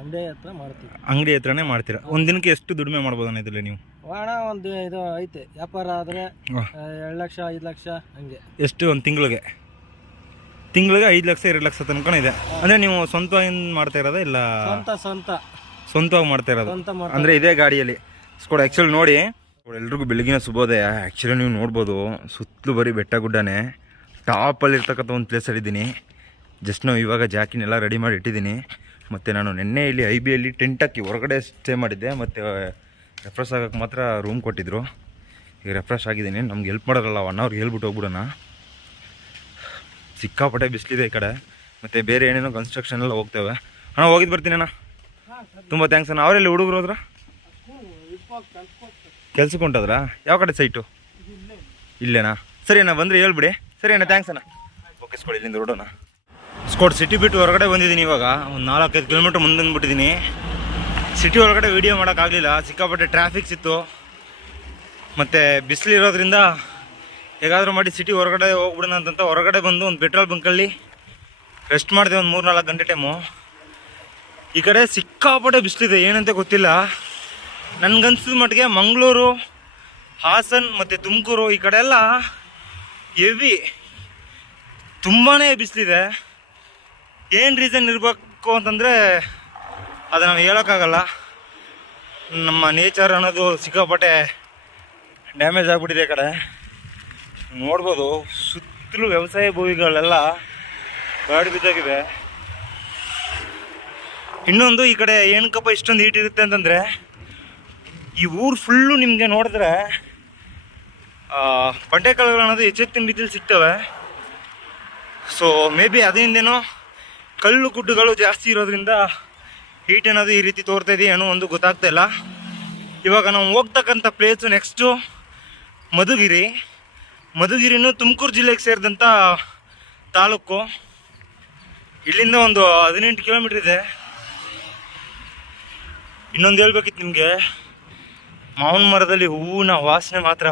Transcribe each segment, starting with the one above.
ಅಂಗಡಿ ಹತ್ರ ಮಾಡ್ತೀವಿ. ಅಂಗಡಿ ಹತ್ರನೇ ಮಾಡ್ತೀರಾ? ಒಂದು ದಿನಕ್ಕೆ ಎಷ್ಟು ದುಡಿಮೆ ಮಾಡ್ಬೋದು ಅಣ್ಣ ಇದರಲ್ಲಿ ನೀವು? ಹಣ ಒಂದು ಇದು ಐತೆ ವ್ಯಾಪಾರ ಆದರೆ ಎರಡ್ ಲಕ್ಷ ಐದು ಲಕ್ಷ ಹಂಗೆ. ಎಷ್ಟು ಒಂದು ತಿಂಗಳಿಗೆ? ತಿಂಗಳಿಗೆ ಐದು ಲಕ್ಷ ಎರಡು ಲಕ್ಷ ತನಕ ಇದೆ. ಅಂದರೆ ನೀವು ಸ್ವಂತವಾಗಿ ಮಾಡ್ತಾ ಇರೋದಾ ಇಲ್ಲ? ಸ್ವಂತ ಸ್ವಂತ. ಸ್ವಂತವಾಗಿ ಮಾಡ್ತಾ ಇರೋದು? ಅಂದ್ರೆ ಇದೇ ಗಾಡಿಯಲ್ಲಿ. ಸ್ಕೋಡ್ ಆ್ಯಕ್ಚುಲಿ ನೋಡಿ. ಎಲ್ರಿಗೂ ಬೆಳಗಿನ ಶುಭೋದಯ. ಆ್ಯಕ್ಚುಲಿ ನೀವು ನೋಡ್ಬೋದು ಸುತ್ತಲೂ ಬರೀ ಬೆಟ್ಟ ಗುಡ್ಡನೇ. ಟಾಪಲ್ಲಿ ಇರ್ತಕ್ಕಂಥ ಒಂದು ಪ್ಲೇಸಲ್ಲಿ ಇದ್ದೀನಿ ಜಸ್ಟ್ ನಾವು ಇವಾಗ ಜಾಕಿನೆಲ್ಲ ರೆಡಿ ಮಾಡಿ ಇಟ್ಟಿದ್ದೀನಿ. ಮತ್ತು ನಾನು ನಿನ್ನೆ ಇಲ್ಲಿ ಐ ಬಿಯಲ್ಲಿ ಟೆಂಟ್ ಹಾಕಿ ಹೊರಗಡೆ ಸ್ಟೇ ಮಾಡಿದ್ದೆ. ಮತ್ತು ರೆಫ್ರೆಶ್ ಆಗೋಕ್ಕೆ ಮಾತ್ರ ರೂಮ್ ಕೊಟ್ಟಿದ್ರು. ಈಗ ರೆಫ್ರೆಶ್ ಆಗಿದ್ದೀನಿ. ನಮ್ಗೆ ಹೆಲ್ಪ್ ಮಾಡೋರಲ್ಲ ಒನ್ ಅವ್ರಿಗೆ ಹೇಳ್ಬಿಟ್ಟು ಹೋಗ್ಬಿಡೋಣ. ಸಿಕ್ಕಾಪಟ್ಟೆ ಬಿಸಿಲಿದೆ ಈ ಕಡೆ. ಮತ್ತು ಬೇರೆ ಏನೇನೋ ಕನ್ಸ್ಟ್ರಕ್ಷನ್ ಎಲ್ಲ ಹೋಗ್ತೇವೆ. ಅಣ್ಣ ಹೋಗಿದ್ದು ಬರ್ತೀನಿ ಅಣ್ಣ. ತುಂಬ ಥ್ಯಾಂಕ್ಸ್ ಅಣ್ಣ. ಅವರೆಲ್ಲಿ ಹುಡುಗರು ಹೋದ್ರ? ಕೆಲ್ಸಕ್ಕೆ ಹೊಂಟದ್ರಾ ಯಾವ ಕಡೆ ಸೈಟು ಇಲ್ಲೇನಾ? ಸರಿ ಅಣ್ಣ, ಬಂದರೆ ಹೇಳ್ಬಿಡಿ. ಸರಿ ಅಣ್ಣ ಥ್ಯಾಂಕ್ಸ್ ಅಣ್ಣ. ಓಕೆ ಸ್ಕೊಳ್ಳಿ ಇಲ್ಲಿಂದ ಹೊರಡೋಣ. ಸ್ಕೋಡ್ ಸಿಟಿ ಬಿಟ್ಟು ಹೊರಗಡೆ ಬಂದಿದ್ದೀನಿ ಇವಾಗ. ಒಂದು ನಾಲ್ಕೈದು ಕಿಲೋಮೀಟ್ರ್ ಮುಂದೆ ಬಂದ್ಬಿಟ್ಟಿದ್ದೀನಿ. ಸಿಟಿ ಒಳಗಡೆ ವೀಡಿಯೋ ಮಾಡೋಕ್ಕಾಗಲಿಲ್ಲ. ಸಿಕ್ಕಾಪಟ್ಟೆ ಟ್ರಾಫಿಕ್ಸ್ ಇತ್ತು ಮತ್ತು ಬಿಸಿಲಿರೋದ್ರಿಂದ ಹೇಗಾದರೂ ಮಾಡಿ ಸಿಟಿ ಹೊರಗಡೆ ಹೋಗ್ಬಿಡೋಣ ಅಂತಂತ ಹೊರಗಡೆ ಬಂದು ಒಂದು ಪೆಟ್ರೋಲ್ ಬಂಕಲ್ಲಿ ರೆಸ್ಟ್ ಮಾಡಿದೆ ಒಂದು ಮೂರು ನಾಲ್ಕು ಗಂಟೆ ಟೈಮು ಈ ಕಡೆ ಸಿಕ್ಕಾಪಟ್ಟೆ ಬಿಸಿಲಿದೆ ಏನಂತ ಗೊತ್ತಿಲ್ಲ. ನನಗನ್ಸಿದ ಮಟ್ಟಿಗೆ ಮಂಗಳೂರು, ಹಾಸನ್ ಮತ್ತು ತುಮಕೂರು ಈ ಕಡೆ ಎಲ್ಲ ಹೆವಿ ತುಂಬಾ ಬಿಸಿಲಿದೆ. ಏನು ರೀಸನ್ ಇರಬೇಕು ಅಂತಂದರೆ ಅದು ನಾವು ಹೇಳೋಕ್ಕಾಗಲ್ಲ. ನಮ್ಮ ನೇಚರ್ ಅನ್ನೋದು ಸಿಕ್ಕಾಪಟ್ಟೆ ಡ್ಯಾಮೇಜ್ ಆಗಿಬಿಟ್ಟಿದೆ ಕಡೆ ನೋಡ್ಬೋದು, ಸುತ್ತಲೂ ವ್ಯವಸಾಯ ಭೂಮಿಗಳೆಲ್ಲ ಗಾಡಿ ಬಿದ್ದಾಗಿದೆ. ಇನ್ನೊಂದು ಈ ಕಡೆ ಏನಕ್ಕಪ್ಪ ಇಷ್ಟೊಂದು ಹೀಟ್ ಇರುತ್ತೆ ಅಂತಂದರೆ, ಈ ಊರು ಫುಲ್ಲು ನಿಮಗೆ ನೋಡಿದ್ರೆ ಬಂಡೆಕಾಳುಗಳು ಅನ್ನೋದು ಹೆಚ್ಚೆತ್ತಿನ ರೀತಿಯಲ್ಲಿ ಸಿಗ್ತವೆ. ಸೊ ಮೇ ಬಿ ಅದರಿಂದೇನೋ ಕಲ್ಲು ಗುಡ್ಡಗಳು ಜಾಸ್ತಿ ಇರೋದ್ರಿಂದ ಹೀಟ್ ಅನ್ನೋದು ಈ ರೀತಿ ತೋರ್ತಾ ಇದೆಯಾ ಏನೋ ಒಂದು ಗೊತ್ತಾಗ್ತಾ ಇಲ್ಲ. ಇವಾಗ ನಾವು ಹೋಗ್ತಕ್ಕಂಥ ಪ್ಲೇಸು ನೆಕ್ಸ್ಟು ಮಧುಗಿರಿ. ಮಧುಗಿರಿನೂ ತುಮಕೂರು ಜಿಲ್ಲೆಗೆ ಸೇರಿದಂಥ ತಾಲೂಕು. ಇಲ್ಲಿಂದ ಒಂದು ಹದಿನೆಂಟು ಕಿಲೋಮೀಟ್ರ್ ಇದೆ. ಇನ್ನೊಂದು ಹೇಳ್ಬೇಕಿತ್ತು ನಿಮಗೆ. ಮಾವಿನ ಮರದಲ್ಲಿ ಹೂವಿನ ವಾಸನೆ ಮಾತ್ರ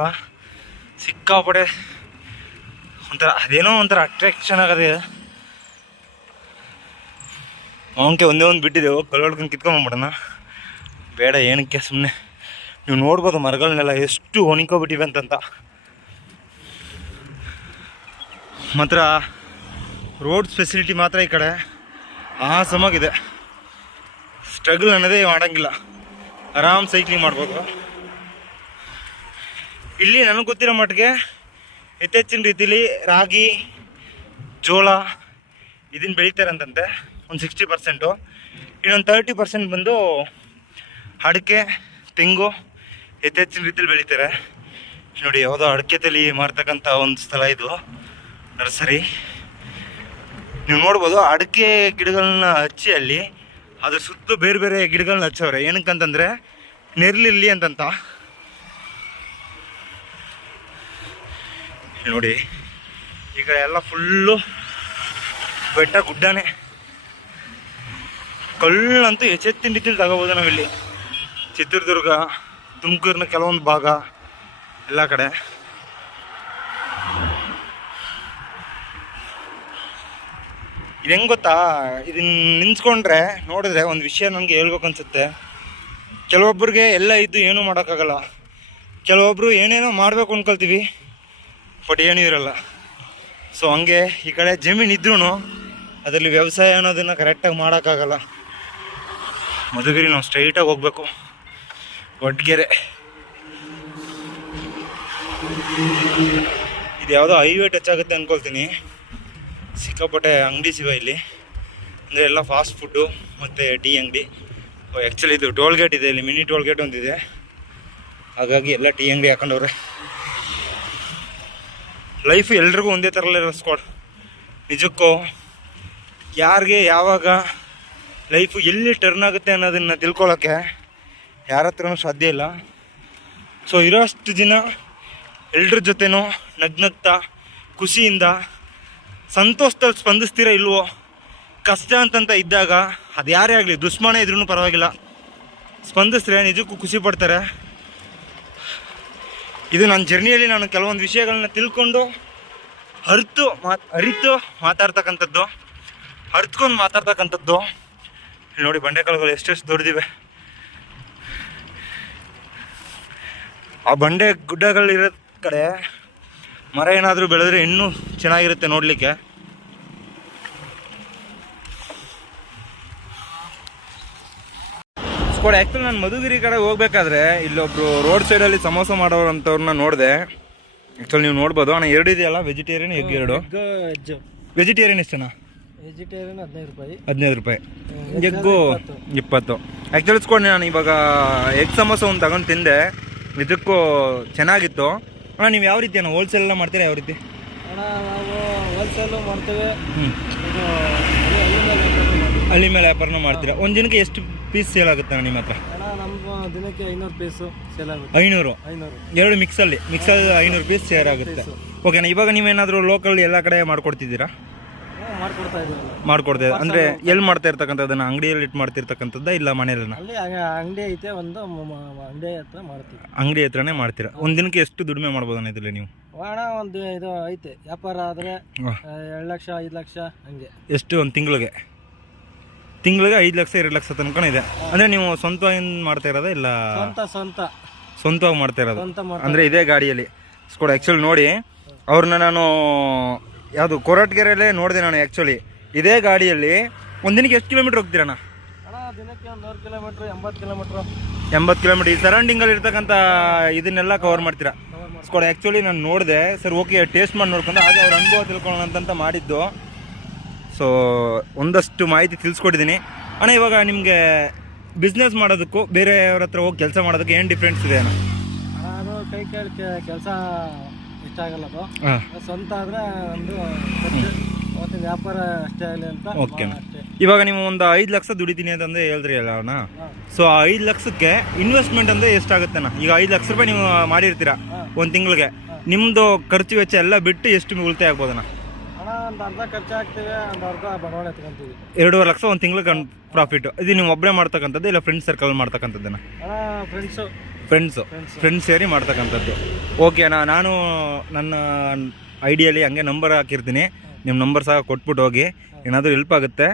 ಸಿಕ್ಕಾಪಡೆ ಒಂಥರ ಅದೇನೋ ಒಂಥರ ಅಟ್ರಾಕ್ಷನ್ ಆಗದೆ ಮಾವಿನಕಾಯಿ ಒಂದೇ ಒಂದು ಬಿಟ್ಟಿದ್ದೆವು ಕಲ್ಲೊಡ್ಕೊಂಡು ಕಿತ್ಕೊಂಬಂಬಿಡೋಣ ಬೇಡ, ಏನಕ್ಕೆ ಸುಮ್ಮನೆ ನೀವು ನೋಡ್ಬೋದು ಮರಗಳನ್ನೆಲ್ಲ ಎಷ್ಟು ಒಣಕೋಬಿಟ್ಟಿವೆ ಅಂತಂತ. ಮಾತ್ರ ರೋಡ್ ಫೆಸಿಲಿಟಿ ಮಾತ್ರ ಈ ಕಡೆ ಆಸಮಾಗಿದೆ. ಸ್ಟ್ರಗಲ್ ಅನ್ನೋದೇ ಮಾಡೋಂಗಿಲ್ಲ. ಆರಾಮ್ ಸೈಕ್ಲಿಂಗ್ ಮಾಡ್ಬೋದು. ಇಲ್ಲಿ ನನಗೆ ಗೊತ್ತಿರೋ ಮಟ್ಟಿಗೆ ಯಥೇಚ್ಚಿನ ರೀತಿಲಿ ರಾಗಿ, ಜೋಳ ಇದನ್ನು ಬೆಳೀತಾರೆ ಅಂತಂತೆ. ಒಂದು ಸಿಕ್ಸ್ಟಿ ಪರ್ಸೆಂಟು ಇನ್ನೊಂದು ತರ್ಟಿ ಪರ್ಸೆಂಟ್ ಬಂದು ಅಡಿಕೆ, ತೆಂಗು ಹೆಚ್ಚೆಚ್ಚಿನ ರೀತಿಲಿ ಬೆಳಿತಾರೆ. ನೋಡಿ, ಯಾವುದೋ ಅಡಿಕೆ ತಲಿ ಮಾಡ್ತಕ್ಕಂಥ ಒಂದು ಸ್ಥಳ ಇದು, ನರ್ಸರಿ. ನೀವು ನೋಡ್ಬೋದು, ಅಡಿಕೆ ಗಿಡಗಳನ್ನ ಹಚ್ಚಿ ಅಲ್ಲಿ, ಅದ್ರ ಸುತ್ತ ಬೇರೆ ಬೇರೆ ಗಿಡಗಳನ್ನ ಹಚ್ಚವ್ರೆ. ಏನಕ್ಕಂತಂದ್ರೆ ನೆರಲಿರಲಿ ಅಂತಂತ. ನೋಡಿ, ಈ ಕಡೆ ಎಲ್ಲ ಫುಲ್ಲು ಬೆಟ್ಟ ಗುಡ್ಡನೇ. ಕಳ್ಳಂತೂ ಎಚ್ಚೆತ್ತಿನ ರೀತಿಯಲ್ಲಿ ತಗೋಬೋದು ನಾವಿಲ್ಲಿ ಚಿತ್ರದುರ್ಗ, ತುಮಕೂರಿನ ಕೆಲವೊಂದು ಭಾಗ, ಎಲ್ಲ ಕಡೆ. ಇದು ಹೆಂಗೆ ಗೊತ್ತಾ? ಇದನ್ನ ನಿಂತ್ಕೊಂಡ್ರೆ ನೋಡಿದ್ರೆ ಒಂದು ವಿಷಯ ನನಗೆ ಹೇಳ್ಬೇಕು ಅನ್ಸುತ್ತೆ. ಕೆಲವೊಬ್ಬರಿಗೆ ಎಲ್ಲ ಇದ್ದು ಏನೂ ಮಾಡೋಕ್ಕಾಗಲ್ಲ. ಕೆಲವೊಬ್ಬರು ಏನೇನೋ ಮಾಡಬೇಕು ಅಂದ್ಕೊಳ್ತೀವಿ ಬಟ್ ಏನೂ ಇರಲ್ಲ. ಸೊ ಹಂಗೆ ಈ ಕಡೆ ಜಮೀನು ಇದ್ರೂ ಅದರಲ್ಲಿ ವ್ಯವಸಾಯ ಅನ್ನೋದನ್ನು ಕರೆಕ್ಟಾಗಿ ಮಾಡೋಕ್ಕಾಗಲ್ಲ. ಮಧುಗಿರಿ ನಾವು ಸ್ಟ್ರೈಟಾಗಿ ಹೋಗ್ಬೇಕು. ಒಡ್ಗೆರೆ ಇದು ಯಾವುದೋ ಹೈವೇ ಟಚ್ ಆಗುತ್ತೆ ಅಂದ್ಕೊಳ್ತೀನಿ ಸಿಕ್ಕಾಪಟ್ಟೆ ಅಂಗಡಿ ಸಿಗೋ ಇಲ್ಲಿ. ಅಂದರೆ ಎಲ್ಲ ಫಾಸ್ಟ್ ಫುಡ್ಡು ಮತ್ತು ಟೀ ಅಂಗಡಿ. ಆ್ಯಕ್ಚುಲಿ ಇದು ಟೋಲ್ ಗೇಟ್ ಇದೆ, ಇಲ್ಲಿ ಮಿನಿ ಟೋಲ್ ಗೇಟ್ ಒಂದಿದೆ. ಹಾಗಾಗಿ ಎಲ್ಲ ಟೀ ಅಂಗಡಿ ಹಾಕೊಂಡವ್ರೆ. ಲೈಫ್ ಎಲ್ರಿಗೂ ಒಂದೇ ಥರ ಇರೋ ಸ್ಕ್ವಾಡ್ ನಿಜಕ್ಕೂ, ಯಾರಿಗೆ ಯಾವಾಗ ಲೈಫು ಎಲ್ಲಿ ಟರ್ನ್ ಆಗುತ್ತೆ ಅನ್ನೋದನ್ನು ತಿಳ್ಕೊಳ್ಳೋಕ್ಕೆ ಯಾರ ಹತ್ರನೂ ಸಾಧ್ಯ ಇಲ್ಲ. ಸೊ ಇರೋಷ್ಟು ದಿನ ಎಲ್ಲರ ಜೊತೆನೂ ನಗ್ನಗ್ತಾ, ಖುಷಿಯಿಂದ, ಸಂತೋಷದಲ್ಲಿ ಸ್ಪಂದಿಸ್ತೀರ ಇಲ್ವೋ, ಕಷ್ಟ ಅಂತಂತ ಇದ್ದಾಗ ಅದು ಯಾರೇ ಆಗಲಿ ದುಷ್ಮಾನೇ ಇದ್ರೂ ಪರವಾಗಿಲ್ಲ. ಸ್ಪಂದಿಸಿದ್ರೆ ನಿಜಕ್ಕೂ ಖುಷಿ ಪಡ್ತಾರೆ. ಇದು ನನ್ನ ಜರ್ನಿಯಲ್ಲಿ ನಾನು ಕೆಲವೊಂದು ವಿಷಯಗಳನ್ನ ತಿಳ್ಕೊಂಡು ಅರಿತು ಮಾತು ಅರಿತು ಮಾತಾಡ್ತಕ್ಕಂಥದ್ದು. ಅರ್ತ್ಕೊಂಡು ಮಾತಾಡ್ತಕ್ಕಂಥದ್ದು. ನೋಡಿ ಬಂಡೆಕಾಳುಗಳು ಎಷ್ಟೆಷ್ಟು ದೊಡ್ಡದಿವೆ. ಆ ಬಂಡೆ ಗುಡ್ಡಗಳಿರೋ ಕಡೆ ಮರ ಏನಾದರೂ ಬೆಳೆದ್ರೆ ಇನ್ನೂ ಚೆನ್ನಾಗಿರುತ್ತೆ ನೋಡಲಿಕ್ಕೆ. ಸ್ಕೋಡ್ ಆ್ಯಕ್ಚುಲಿ ನಾನು ಮಧುಗಿರಿ ಕಡೆ ಹೋಗ್ಬೇಕಾದ್ರೆ ಇಲ್ಲೊಬ್ರು ರೋಡ್ ಸೈಡಲ್ಲಿ ಸಮೋಸ ಮಾಡೋರಂಥವ್ರನ್ನ ನೋಡಿದೆ. ಆ್ಯಕ್ಚುಲಿ ನೀವು ನೋಡ್ಬೋದು. ಅಣ್ಣ ಎರಡು ಇದೆಯಲ್ಲ? ವೆಜಿಟೇರಿಯನ್ ಎಗ್ ಎರಡು. ವೆಜಿಟೇರಿಯನ್ ಎಷ್ಟಣ್ಣ? ವೆಜಿಟೇರಿಯನ್ ಹದಿನೈದು ರೂಪಾಯಿ. ಹದಿನೈದು ರೂಪಾಯಿ. ಎಗ್ಗು ಇಪ್ಪತ್ತು. ಆ್ಯಕ್ಚುಲಿ ಸ್ಕೋಡ್ ನಾನು ಇವಾಗ ಎಗ್ ಸಮೋಸ ಒಂದು ತಗೊಂಡು ತಿಂದೆ. ಇದಕ್ಕೂ ಚೆನ್ನಾಗಿತ್ತು. ಅಣ್ಣ ನೀವು ಯಾವ ರೀತಿ ಅಣ್ಣ? ಹೋಲ್ಸೇಲ್ ಎಲ್ಲ ಮಾಡ್ತೀರಾ ಯಾವ ರೀತಿ? ಅಣ್ಣ ನಾವು ಹೋಲ್ಸೇಲು ಮಾಡ್ತೇವೆ. ಹ್ಞೂ ಇದು ಮೇಲೆ ವ್ಯಾಪಾರ ಮಾಡ್ತೀವಿ. ಅಲ್ಲಿ ಮೇಲೆ ವ್ಯಾಪಾರನೂ ಮಾಡ್ತೀರಾ? ಒಂದು ದಿನಕ್ಕೆ ಎಷ್ಟು ಪೀಸ್ ಸೇಲ್ ಆಗುತ್ತೆ ಅಣ್ಣ ನಿಮ್ಮ ಹತ್ರ? ಅಣ್ಣ ನಮ್ಮ ದಿನಕ್ಕೆ ಐನೂರು ಪೀಸು ಸೇಲ್ ಆಗುತ್ತೆ. ಐನೂರು? ಐನೂರು. ಎರಡು ಮಿಕ್ಸಲ್ಲಿ ಮಿಕ್ಸಲ್ಲಿ ಐನೂರು ಪೀಸ್ ಸೇಲ್ ಆಗುತ್ತೆ. ಓಕೆನಾ ಇವಾಗ ನೀವೇನಾದರೂ ಲೋಕಲ್ ಎಲ್ಲ ಕಡೆ ಮಾಡ್ಕೊಡ್ತಿದ್ದೀರಾ? ಮಾಡ್ಕೊಡ್ತಾ ಇದ್ದೀವಿ. ಅಂದರೆ ಎಲ್ಲಿ ಮಾಡ್ತಾ ಇರ್ತಕ್ಕಂಥದ್ದನ್ನು ಅಂಗಡಿಯಲ್ಲಿ ಇಟ್ಟು ಮಾಡ್ತಿರ್ತಕ್ಕಂಥದ್ದ ಇಲ್ಲ ಮನೆಯಲ್ಲಿ ಅಲ್ಲಿ ಅಂಗಡಿ ಐತೆ ಒಂದು ಅಂಗಡಿ ಹತ್ರ ಮಾಡ್ತೀವಿ. ಅಂಗಡಿ ಹತ್ರನೇ ಮಾಡ್ತೀರಾ? ಒಂದು ದಿನಕ್ಕೆ ಎಷ್ಟು ದುಡಿಮೆ ಮಾಡ್ಬೋದಣ್ಣ ಇದರಲ್ಲಿ ನೀವು? ಅಣ್ಣ ಒಂದು ಇದು ಐತೆ ವ್ಯಾಪಾರ ಆದರೆ. ಎರಡು ಲಕ್ಷ ಐದು ಲಕ್ಷ ಹಂಗೆ. ಎಷ್ಟು ಒಂದು ತಿಂಗಳಿಗೆ? ತಿಂಗಳಿಗೆ ಐದು ಲಕ್ಷ ಎರಡು ಲಕ್ಷ ತನಕ ಇದೆ. ಅಂದರೆ ನೀವು ಸ್ವಂತವಾಗಿ ಮಾಡ್ತಾ ಇರೋದಾ ಇಲ್ಲ? ಸ್ವಂತ ಸ್ವಂತ. ಸ್ವಂತವಾಗಿ ಮಾಡ್ತಾ ಇರೋದು? ಅಂದರೆ ಇದೇ ಗಾಡಿಯಲ್ಲಿ. ಸ್ಕೋಡ್ ಆ್ಯಕ್ಚುಲಿ ನೋಡಿ ಅವ್ರನ್ನ ನಾನು ಯಾವುದು ಕೊರಟ್ಗೆರೆಯಲ್ಲೇ ನೋಡಿದೆ ನಾನು ಆ್ಯಕ್ಚುಲಿ ಇದೇ ಗಾಡಿಯಲ್ಲಿ ಒಂದಿನಕ್ಕೆ ಎಷ್ಟು ಕಿಲೋಮೀಟ್ರ್ ಹೋಗ್ತೀರಣ್ಣ? ಅಣ್ಣ ದಿನಕ್ಕೆ ಒಂದು ನೂರು ಕಿಲೋಮೀಟ್ರ್ ಎಂಬತ್ತು ಕಿಲೋಮೀಟ್ರ್ ಎಂಬತ್ತು ಕಿಲೋಮೀಟ್ರ್ ಈ ಸರೌಂಡಿಂಗಲ್ಲಿ ಇರ್ತಕ್ಕಂಥ ಇದನ್ನೆಲ್ಲ ಕವರ್ ಮಾಡ್ತೀರಾ? ಸ್ಕೋಡ್ ಆ್ಯಕ್ಚುಲಿ ನಾನು ನೋಡಿದೆ. ಸರ್ ಓಕೆ ಟೇಸ್ಟ್ ಮಾಡಿ ನೋಡ್ಕೊಂಡು. ಹಾಗೆ ಅವ್ರ ಅನುಭವ ತಿಳ್ಕೊಳ್ಳೋಣ ಅಂತಂತ ಮಾಡಿದ್ದು. ಸೊ ಒಂದಷ್ಟು ಮಾಹಿತಿ ತಿಳಿಸ್ಕೊಟ್ಟಿದ್ದೀನಿ. ಅಣ್ಣ ಇವಾಗ ನಿಮಗೆ ಬಿಸ್ನೆಸ್ ಮಾಡೋದಕ್ಕೂ ಬೇರೆಯವ್ರ ಹತ್ರ ಹೋಗಿ ಕೆಲಸ ಮಾಡೋದಕ್ಕೆ ಏನು ಡಿಫ್ರೆನ್ಸ್ ಇದೆ ಅಣ್ಣ? ಅಣ್ಣ ಅದು ಕೈ ಕೇಳಿ ಕೆಲಸ ಇಷ್ಟ ಆಗಲ್ಲ ಅದು. ಸ್ವಂತ ಆದರೆ ಒಂದು ಅವತ್ತಿನ ವ್ಯಾಪಾರ ಅಷ್ಟೇ ಆಗಲಿ ಅಂತ ಓಕೆ ಅಷ್ಟೇ. ಇವಾಗ ನೀವು ಒಂದು ಐದು ಲಕ್ಷ ದುಡಿತೀನಿ ಅಂತಂದ್ರೆ ಹೇಳಿದ್ರಿ ಅಲ್ಲ ಅಣ್ಣ ಹಾಂ. ಸೊ ಆ ಐದು ಲಕ್ಷಕ್ಕೆ ಇನ್ವೆಸ್ಟ್ಮೆಂಟ್ ಅಂದರೆ ಎಷ್ಟಾಗುತ್ತೆ ಅಣ್ಣ? ಈಗ ಐದು ಲಕ್ಷ ರೂಪಾಯಿ ನೀವು ಮಾಡಿರ್ತೀರಾ ಒಂದು ತಿಂಗಳಿಗೆ? ನಿಮ್ಮದು ಖರ್ಚು ವೆಚ್ಚ ಎಲ್ಲ ಬಿಟ್ಟು ಎಷ್ಟು ಉಳಿತಾಯ ಆಗ್ಬೋದಣ್ಣ ಅಣ್ಣ? ಒಂದು ಅರ್ಧ ಖರ್ಚು ಹಾಕ್ತೀವಿ ಒಂದು ಅರ್ಧ ಬಂಡವಾಳ ಎತ್ಕೊಂತೀವಿ. ಎರಡೂವರೆ ಲಕ್ಷ ಒಂದು ತಿಂಗಳಿಗೆ ಪ್ರಾಫಿಟ್ ಇದು ನೀವು ಒಬ್ಬರೇ ಮಾಡ್ತಕ್ಕಂಥದ್ದು ಇಲ್ಲ ಫ್ರೆಂಡ್ಸ್ ಸರ್ಕಲ್ ಮಾಡ್ತಕ್ಕಂಥದ್ದನ್ನ ಫ್ರೆಂಡ್ಸು ಫ್ರೆಂಡ್ಸು ಫ್ರೆಂಡ್ಸ್ ಸೇರಿ ಮಾಡ್ತಕ್ಕಂಥದ್ದು. ಓಕೆ ಅಣ್ಣ ನಾನು ನನ್ನ ಐಡಿಯಲ್ಲಿ ಹಂಗೆ ನಂಬರ್ ಹಾಕಿರ್ತೀನಿ. ನಿಮ್ಮ ನಂಬರ್ ಸಹ ಕೊಟ್ಬಿಟ್ಟು ಹೋಗಿ. ಏನಾದರೂ ಹೆಲ್ಪ್ ಆಗುತ್ತೆ.